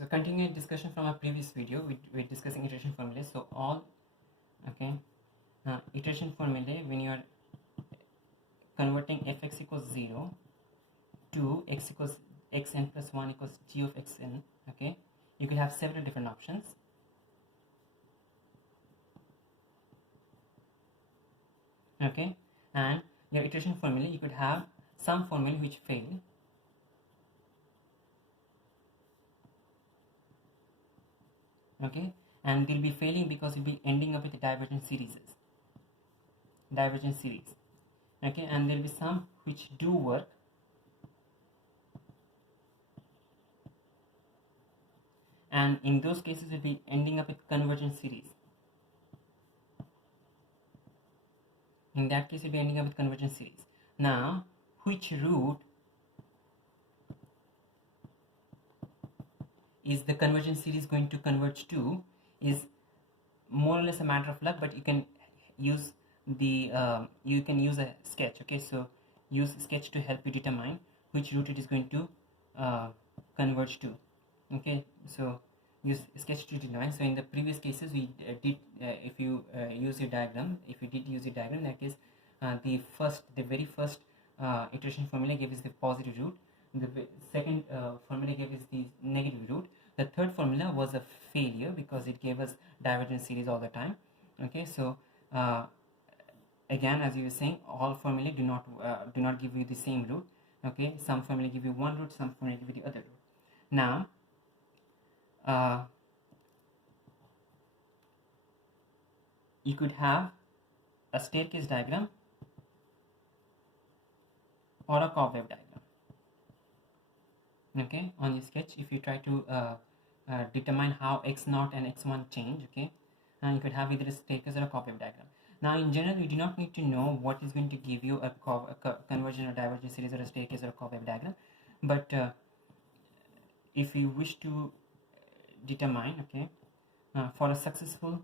So continuing discussion from our previous video, we're discussing iteration formulae. So all iteration formulae, when you are converting fx equals 0 to x equals xn plus 1 equals g of xn, okay, you can have several different options. Okay, and your iteration formula, you could have some formulae which fail. Okay, and they'll be failing because you'll be ending up with the divergent series. Okay, and there'll be some which do work, and in those cases we'll be ending up with convergent series. In that case we'll be ending up with convergent series. Now, which root is the convergent series going to converge to is more or less a matter of luck, but you can use the you can use a sketch. Okay, so use sketch to help you determine which root it is going to converge to. Okay, so use sketch to determine. So in the previous cases we did if you use your diagram, if you did use your diagram, in that case the very first iteration formula gave us the positive root, the second formula gave us the negative root, the third formula was a failure because it gave us divergent series all the time. Okay, so again, as you were saying, all formulae do not give you the same root. Okay, some formulae give you one root, some formulae give you the other root. Now you could have a staircase diagram or a cobweb diagram. Okay, on the sketch, if you try to determine how x0 and x1 change, okay, and you could have either a staircase or a cobweb diagram. Now, in general, you do not need to know what is going to give you a convergent or divergent series or a staircase or a cobweb diagram, but if you wish to determine, okay, for a successful,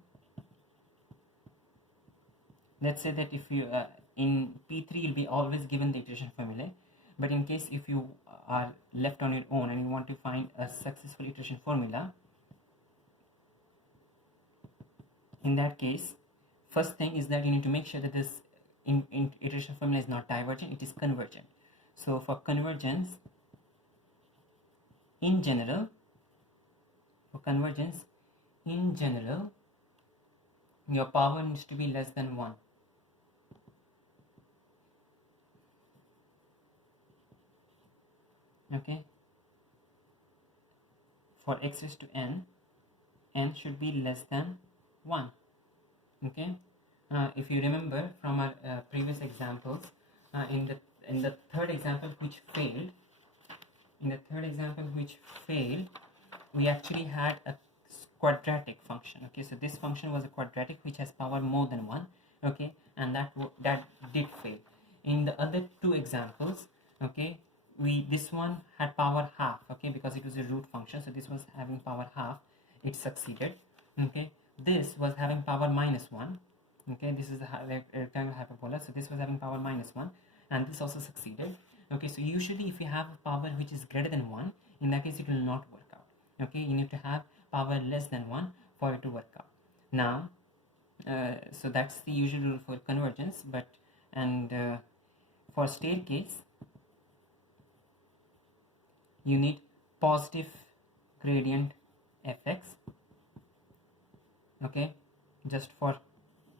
let's say that if you in P3 you'll be always given the iteration formula, but in case if you are left on your own and you want to find a successful iteration formula, in that case, first thing is that you need to make sure that this iteration formula is not divergent, it is convergent. So for convergence, in general, your power needs to be less than 1. Okay, for x raised to n should be less than 1. Okay, if you remember from our previous examples, in the third example which failed, we actually had a quadratic function. Okay, so this function was a quadratic which has power more than 1. Okay, and that did fail. In the other two examples, okay, this one had power half, okay, because it was a root function, so this was having power half, it succeeded. Okay, this was having power minus 1. Okay, this is a rectangular hyperbola, so this was having power minus 1, and this also succeeded. Okay, so usually if you have a power which is greater than 1, in that case it will not work out. Okay, you need to have power less than 1 for it to work out. Now so that's the usual rule for convergence, but for staircase you need positive gradient fx. Okay, just for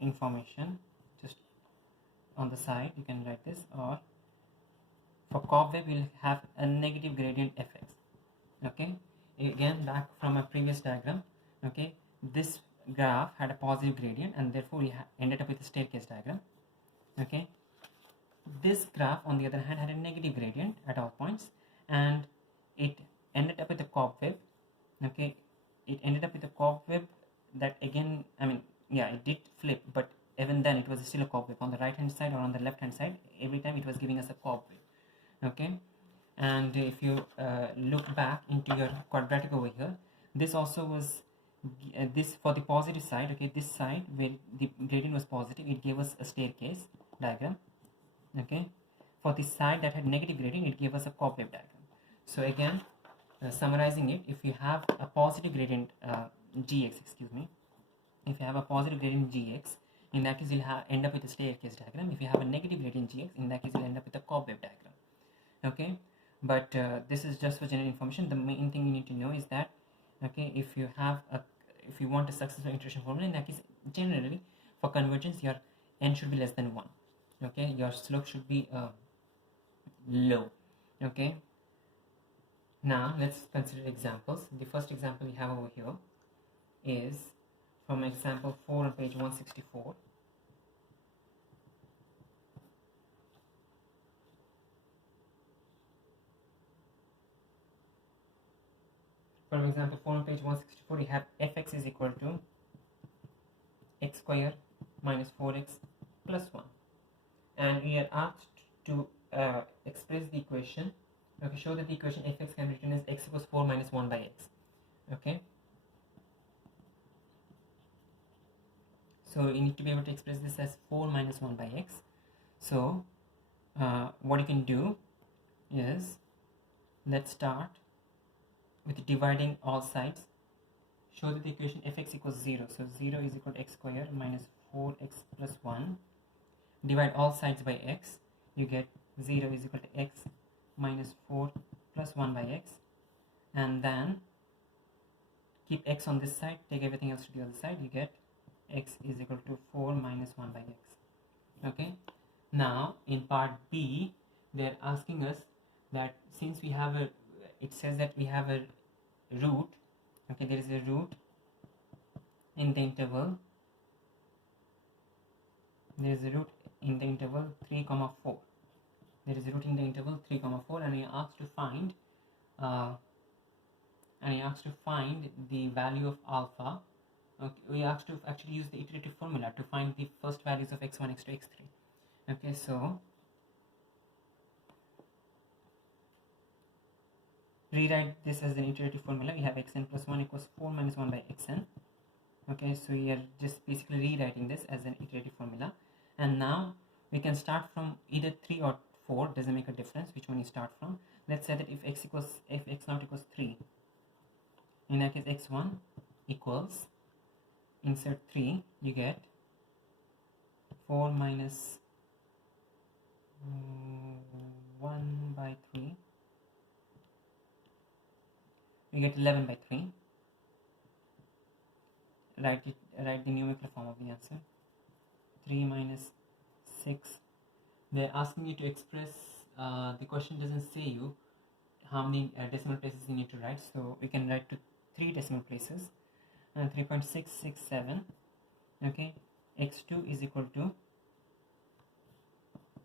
information, just on the side you can write this, or for cobweb we'll have a negative gradient fx. Okay, again back from a previous diagram, okay, this graph had a positive gradient and therefore we ended up with a staircase diagram. Okay, this graph on the other hand had a negative gradient at all points and it ended up with a cobweb. Okay, it ended up with a cobweb that again, I mean, yeah, it did flip, but even then it was still a cobweb on the right hand side or on the left hand side. Every time it was giving us a cobweb. Okay, and if you look back into your quadratic over here, this also was this for the positive side. Okay, this side where the gradient was positive, it gave us a staircase diagram. Okay, for the side that had negative gradient, it gave us a cobweb diagram. So again, summarizing it, if you have a positive gradient gx, excuse me, if you have a positive gradient gx, in that case you'll end up with a staircase diagram. If you have a negative gradient gx, in that case you'll end up with a cobweb diagram. Okay, but this is just for general information. The main thing you need to know is that, okay, if you want a successful iteration formula, in that case generally for convergence your n should be less than 1. Okay, your slope should be low. Okay, now let's consider examples. The first example we have over here is from example 4 on page 164. For example 4 on page 164, you have fx is equal to x square minus 4x plus 1, and we are asked to express the equation. Okay, show that the equation fx can be written as x equals 4 minus 1 by x. Okay, so you need to be able to express this as 4 minus 1 by x. So what you can do is, let's start with dividing all sides. Show that the equation fx equals 0. So 0 is equal to x square minus 4x plus 1. Divide all sides by x. You get 0 is equal to x minus 4 plus 1 by x. And then keep x on this side, take everything else to the other side. You get x is equal to 4 minus 1 by x. Okay. Now in part B, they're asking us that since we have a, it says that we have a root. Okay, there is a root in the interval. There is a root in the interval 3, 4. There is a root in the interval 3, 4, and we are asked to find the value of alpha. Okay, we are asked to actually use the iterative formula to find the first values of x1, x2, x3. Okay, so rewrite this as an iterative formula. We have xn plus 1 equals 4 minus 1 by xn. Okay, so we are just basically rewriting this as an iterative formula, and now we can start from either 3 or 4, doesn't make a difference which one you start from. Let's say that if x naught equals 3, in that case x1 equals, insert 3, you get 4 minus 1 by 3, you get 11 by 3. Write the numerical form of the answer. 3 minus 6. They're asking you to express, the question doesn't say you how many decimal places you need to write, so we can write to 3 decimal places, 3.667. okay, x2 is equal to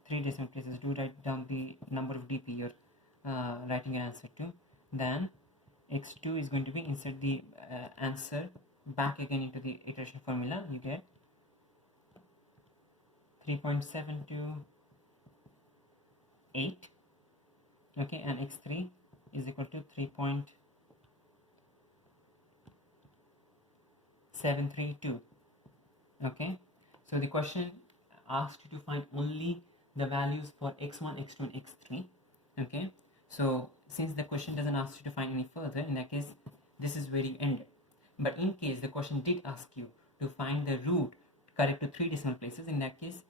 3 decimal places. Do write down the number of dp you're writing an answer to. Then x2 is going to be, insert the answer back again into the iteration formula. You get 3.728. okay, and x3 is equal to 3.732. okay, so the question asked you to find only the values for x1, x2 and x3. okay, so since the question doesn't ask you to find any further, in that case this is where you end it. But in case the question did ask you to find the root correct to 3 decimal places, in that case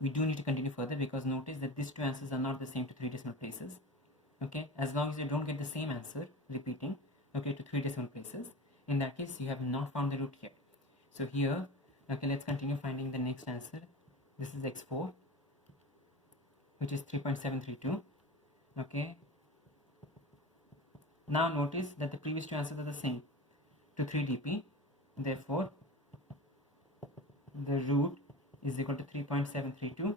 we do need to continue further, because notice that these two answers are not the same to 3 decimal places. okay, as long as you don't get the same answer repeating, okay, to 3 decimal places, in that case you have not found the root here. So here, okay, let's continue finding the next answer. This is x4, which is 3.732. okay, now notice that the previous two answers are the same to 3 dp, therefore the root is equal to 3.732 to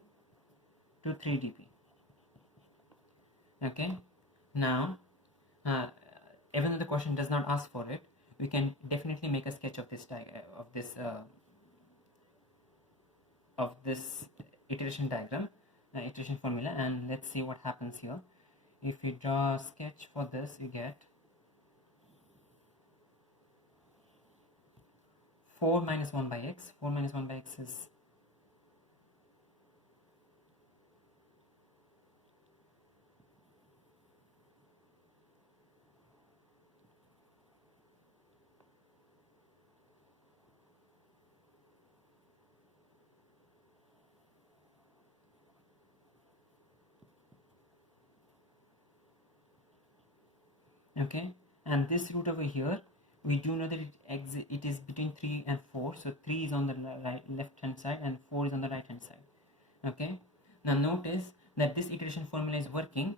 3 dp. okay, now even though the question does not ask for it, we can definitely make a sketch of this iteration diagram, iteration formula, and let's see what happens here. If you draw a sketch for this, you get 4 minus 1 by x. 4 minus 1 by x is Okay, and this root over here, we do know that it is between 3 and 4, so 3 is on the left hand side and 4 is on the right hand side. Okay, now notice that this iteration formula is working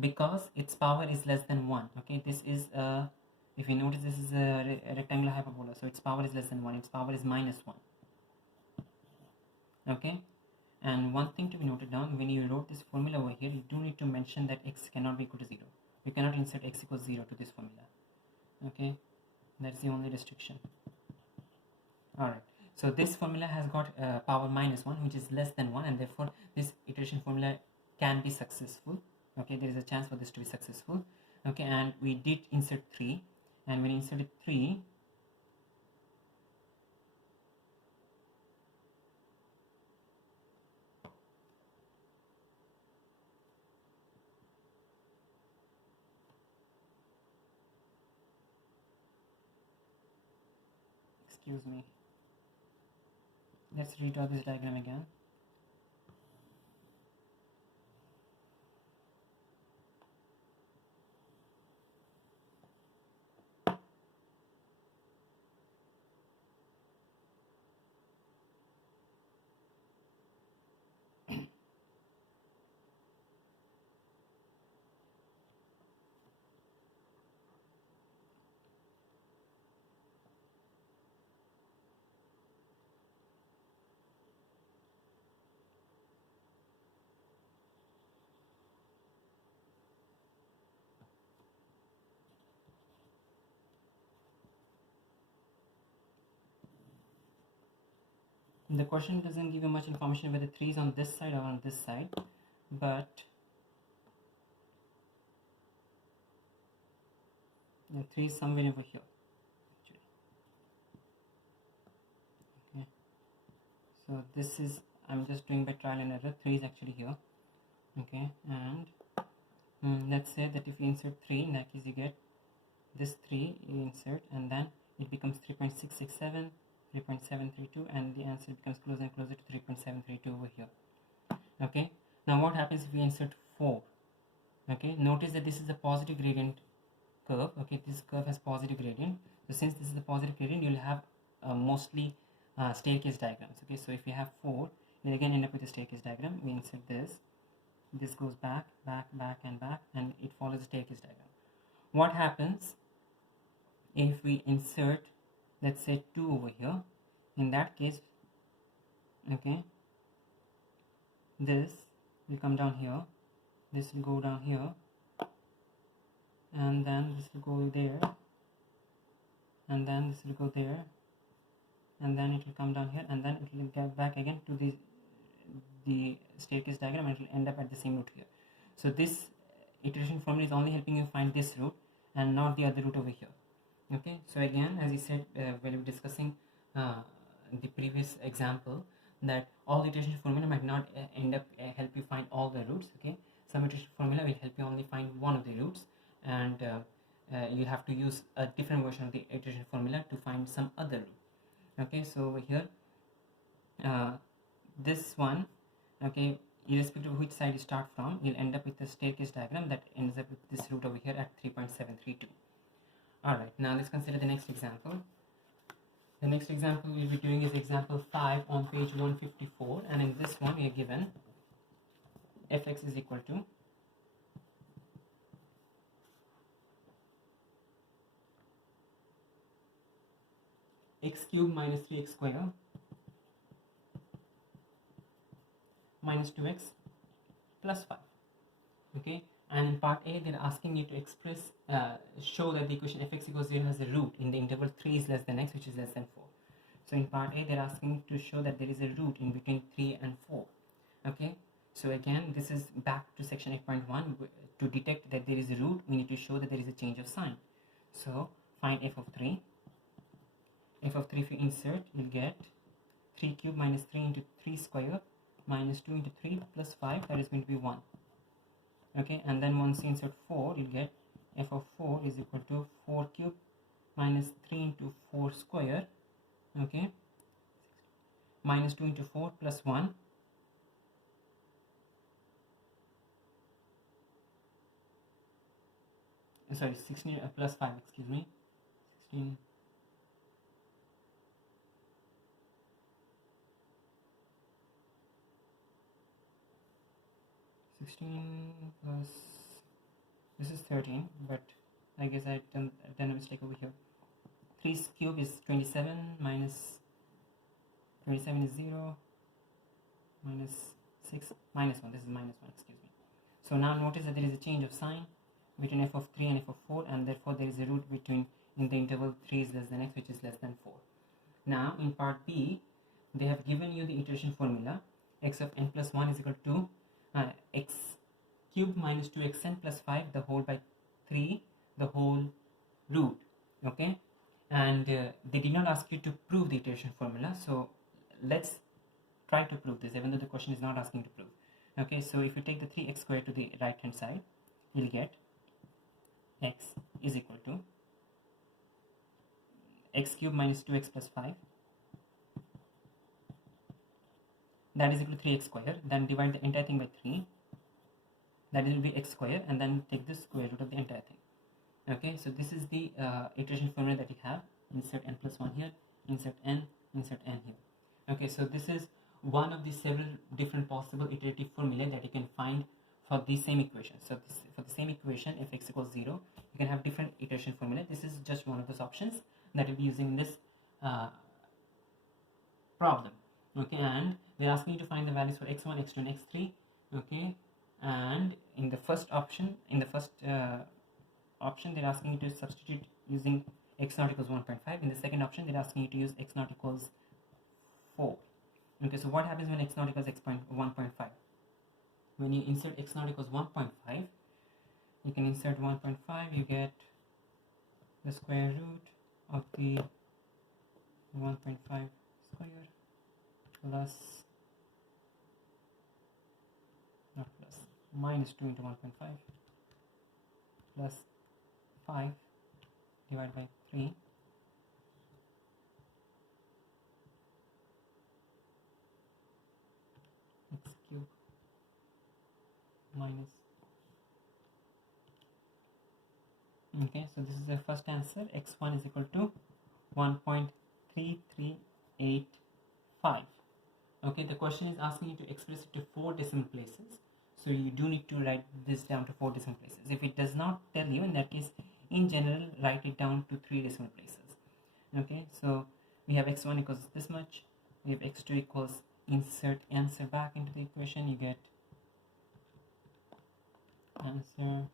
because its power is less than 1. Okay, this is if you notice, this is a rectangular hyperbola, so its power is less than 1, its power is minus 1. Okay, and one thing to be noted down, when you wrote this formula over here, you do need to mention that x cannot be equal to 0. You cannot insert x equals 0 to this formula. Okay, that's the only restriction. Alright, so this formula has got power minus 1, which is less than 1, and therefore this iteration formula can be successful. Okay, there is a chance for this to be successful. Okay, and we did insert 3, and when we inserted 3, excuse me, let's redraw this diagram again. The question doesn't give you much information whether 3 is on this side or on this side, but 3 is somewhere over here actually. Okay, so this is, I'm just doing by trial and error, 3 is actually here. Okay, and let's say that if you insert 3, in that case you get this 3 you insert, and then it becomes 3.667, 3.732, and the answer becomes closer and closer to 3.732 over here. Okay, now what happens if we insert 4? Okay, notice that this is a positive gradient curve. Okay, this curve has positive gradient, so since this is a positive gradient, you'll have mostly staircase diagrams. Okay, so if you have 4, you'll again end up with a staircase diagram. We insert this goes back, and back, and it follows a staircase diagram. What happens if we insert, let's say, 2 over here? In that case, okay, this will come down here, this will go down here, and then this will go there, and then this will go there, and then it will come down here, and then it will get back again to the staircase diagram, and it will end up at the same root here. So this iteration formula is only helping you find this root and not the other root over here. Okay, so again, as I said when we were discussing the previous example, that all iteration formula might not end up help you find all the roots. Okay, some iteration formula will help you only find one of the roots, and you have to use a different version of the iteration formula to find some other root. Okay, so over here, this one, okay, irrespective of which side you start from, you'll end up with a staircase diagram that ends up with this root over here at 3.732. Alright, now let's consider the next example. The next example we'll be doing is example 5 on page 154, and in this one we are given fx is equal to x cube minus 3x square minus 2x plus 5. Okay, and in part A they're asking you to express show that the equation fx equals 0 has a root in the interval 3 is less than x, which is less than 4. So in part A they're asking to show that there is a root in between 3 and 4. Okay, so again this is back to section 8.1. To detect that there is a root, we need to show that there is a change of sign. So find f of 3. F of 3, if you insert, you'll get 3 cube minus 3 into 3 square minus 2 into 3 plus 5, that is going to be 1. Okay, and then once you insert 4, you'll get f of 4 is equal to 4 cube minus 3 into 4 square, okay, minus 2 into 4 plus 1, sorry, 16 plus 5, excuse me, 16 plus, this is 13, but I guess I done a mistake over here. 3 cube is 27, minus 27 is 0, minus 6, minus 1, this is minus 1, excuse me. So now notice that there is a change of sign between f of 3 and f of 4, and therefore there is a root between in the interval 3 is less than x, which is less than 4. Now in part B, they have given you the iteration formula. X of n plus 1 is equal to x cubed minus 2xn plus 5 the whole by 3 the whole root. Okay, and they did not ask you to prove the iteration formula, so let's try to prove this, even though the question is not asking to prove. Okay, so if you take the 3x squared to the right hand side, you'll get x is equal to x cubed minus 2x plus 5, that is equal to 3x squared. Then divide the entire thing by 3, that will be x squared, and then take the square root of the entire thing. Okay, so this is the iteration formula that you have. Insert n plus 1 here, insert n here. Okay, so this is one of the several different possible iterative formulae that you can find for the same equation. So for the same equation, if x equals 0, you can have different iteration formula. This is just one of those options that will be using in this problem. Okay, and they're asking you to find the values for x1, x2, and x3. Okay, and in the first option, they're asking you to substitute using x naught equals 1.5. In the second option, they're asking you to use x naught equals 4. Okay, so what happens when x naught equals 1.5? When you insert x naught equals 1.5, you can insert 1.5, you get the square root of the 1.5 square plus, not plus, minus 2 into 1.5 plus 5 divided by 3 x cube minus. Okay, so this is the first answer. X1 is equal to 1.3385. Okay, the question is asking you to express it to 4 decimal places, so you do need to write this down to 4 decimal places. If it does not tell you, in that case, in general, write it down to 3 decimal places. Okay, so we have x1 equals this much, we have x2 equals, insert answer back into the equation, you get answer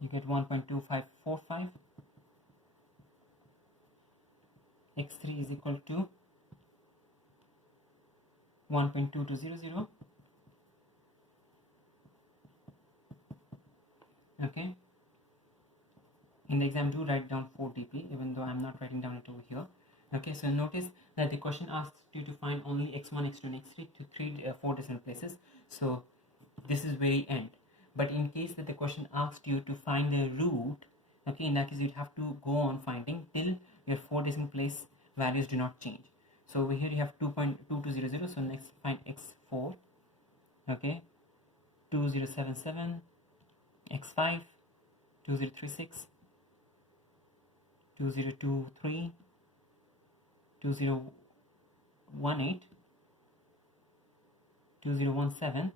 you get 1.2545. x3 is equal to 1.2200. Okay, in the exam, do write down 4 dp, even though I'm not writing down it over here. Okay, so notice that the question asks you to find only x1, x2, and x3 to 4 decimal places, so this is very end. But in case that the question asked you to find the root, okay, in that case you'd have to go on finding till your 4 decimal place values do not change. So over here you have 2.2200, so next find x4, okay, 2077, x5, 2036, 2023, 2018, 2017,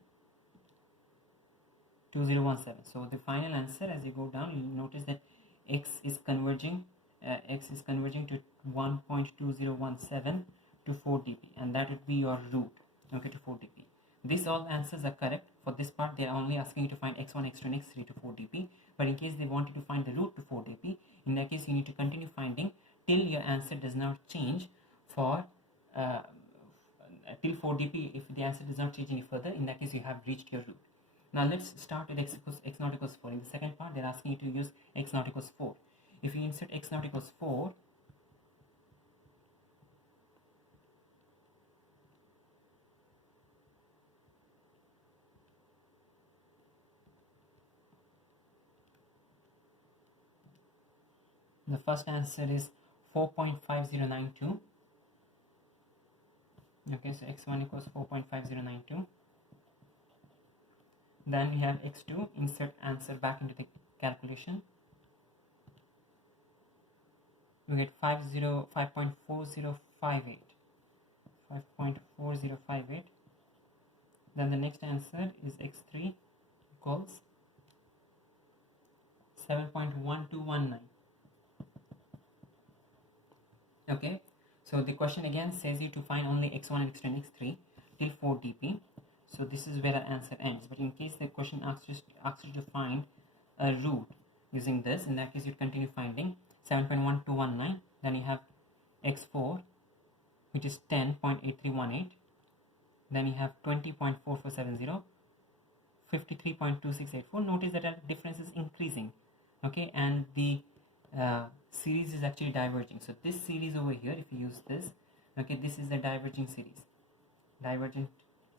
2017. So the final answer, as you go down, you notice that x is converging to 1.2017 to 4 dp, and that would be your root, okay, to 4 dp. These all answers are correct. For this part, they are only asking you to find x1, x2, and x3 to 4 dp, but in case they want you to find the root to 4 dp, in that case you need to continue finding till your answer does not change for till 4 dp. If the answer does not change any further, in that case you have reached your root. Now let's start with x naught equals 4. In the second part, they're asking you to use x naught equals 4. If you insert x naught equals 4, the first answer is 4.5092. Okay, so x1 equals 4.5092. Then we have x2, insert answer back into the calculation. We get 5.4058. 5.4058. Then the next answer is x3 equals 7.1219. Okay, so the question again says you to find only x1 and x2 and x3 till 4 dp. So this is where our answer ends. But in case the question asks you to find a root using this, in that case you continue finding 7.1219. Then you have x4, which is 10.8318. Then you have 20.4470, 53.2684. Notice that our difference is increasing. Okay, and the series is actually diverging. So this series over here, if you use this, okay, this is the diverging series. Divergent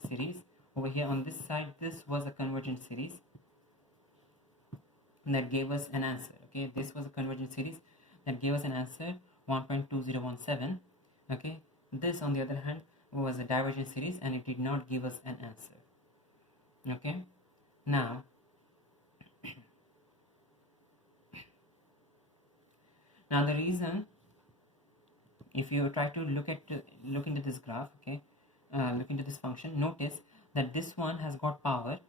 series. Over here on this side, this was a convergent series that gave us an answer. Okay, this was a convergent series that gave us an answer 1.2017. Okay, this on the other hand was a divergent series and it did not give us an answer. Okay, now the reason, if you try to look into this graph, okay, look into this function, notice that this one has got power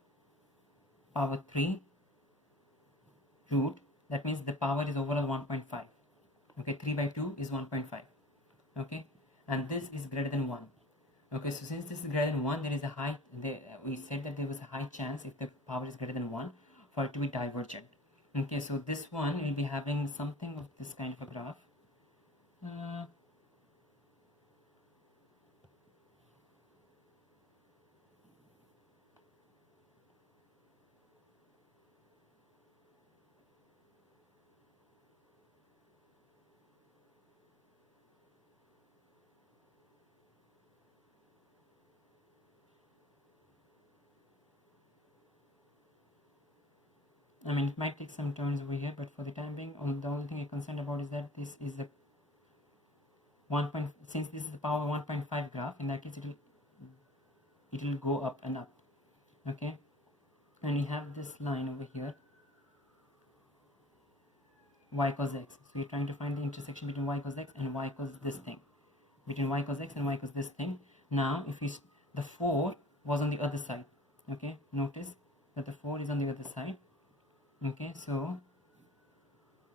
3 root. That means the power is overall 1.5. okay, 3 by 2 is 1.5. okay, and this is greater than 1. okay, so since this is greater than 1, there is a high, we said that there was a high chance, if the power is greater than 1, for it to be divergent. Okay, so this one will be having something of this kind of a graph. I mean, it might take some turns over here, but for the time being, the only thing I'm concerned about is that this is the since this is the power 1.5 graph, in that case it will go up and up. Okay, and we have this line over here, y equals x. So you're trying to find the intersection between y equals x and y equals this thing, between y equals x and y equals this thing. Now if the 4 was on the other side. Okay, notice that the 4 is on the other side. Okay, so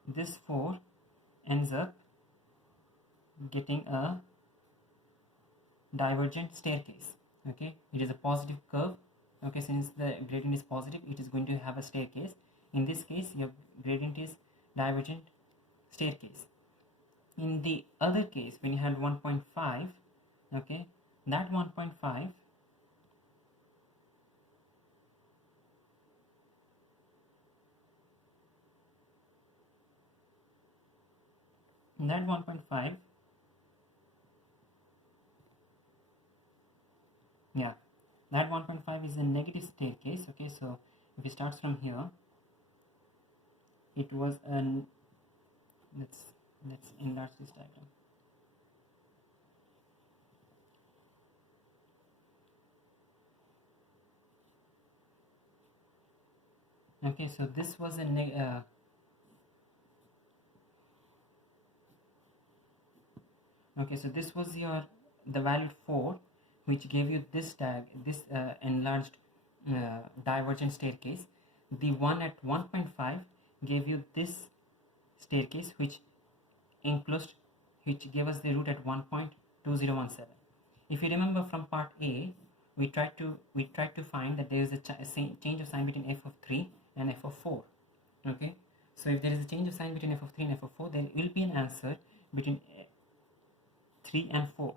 this 4 ends up getting a divergent staircase. Okay, it is a positive curve. Okay, since the gradient is positive, it is going to have a staircase. In this case, your gradient is divergent staircase. In the other case, when you had 1.5, okay, that 1.5 yeah, that 1.5 is a negative staircase. Okay, so if it starts from here, it was an, let's enlarge this diagram. Okay, so this was a okay, so this was the value 4, which gave you this enlarged divergent staircase. The one at 1.5 gave you this staircase, which gave us the root at 1.2017. If you remember from part A, we tried to find that there is a change of sign between f of 3 and f of 4. Okay, so if there is a change of sign between f of 3 and f of 4, there will be an answer between 3 and 4.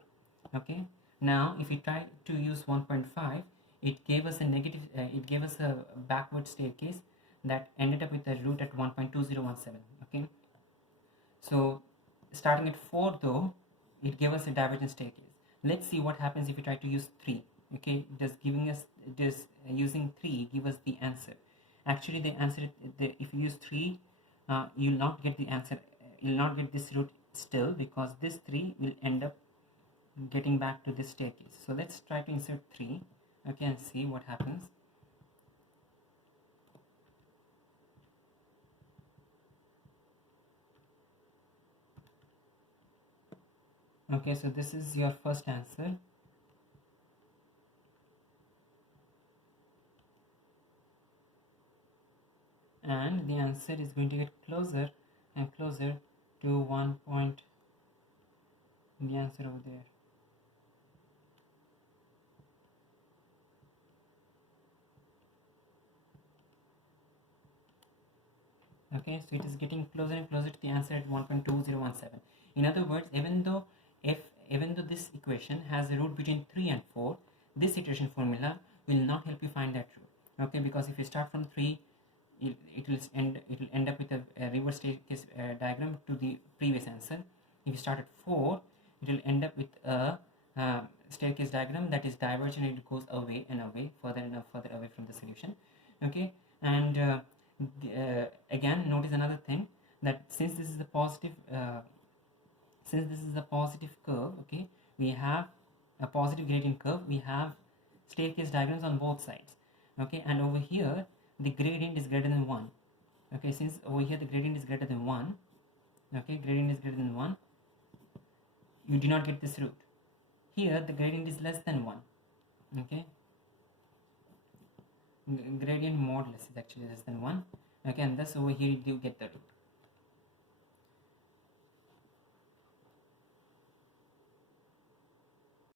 Okay, now if we try to use 1.5, it gave us a negative, it gave us a backward staircase that ended up with a root at 1.2017. Okay, so starting at 4 though, it gave us a divergent staircase. Let's see what happens if we try to use 3. Okay, does using 3 give us the answer? Actually, the answer, if you use 3, you'll not get the answer, you'll not get this root still, because this 3 will end up getting back to this staircase. So let's try to insert 3, okay, and see what happens. Okay, so this is your first answer. And the answer is going to get closer and closer to 1 point, the answer over there. Okay, so it is getting closer and closer to the answer at 1.2017. In other words, even though this equation has a root between 3 and 4, this iteration formula will not help you find that root. Okay, because if you start from 3, it will end up with a reverse staircase diagram to the previous answer. If you start at 4, it will end up with a staircase diagram that is divergent, and it goes away and away, further and further away from the solution. Okay, and again, notice another thing, that since this is a positive curve, okay, we have a positive gradient curve, we have staircase diagrams on both sides. Okay, and over here the gradient is greater than 1. Okay, since over here the gradient is greater than 1, okay, gradient is greater than 1, you do not get this root. Here the gradient is less than 1. Okay, gradient modulus is actually less than 1. Okay, and thus over here you do get the root.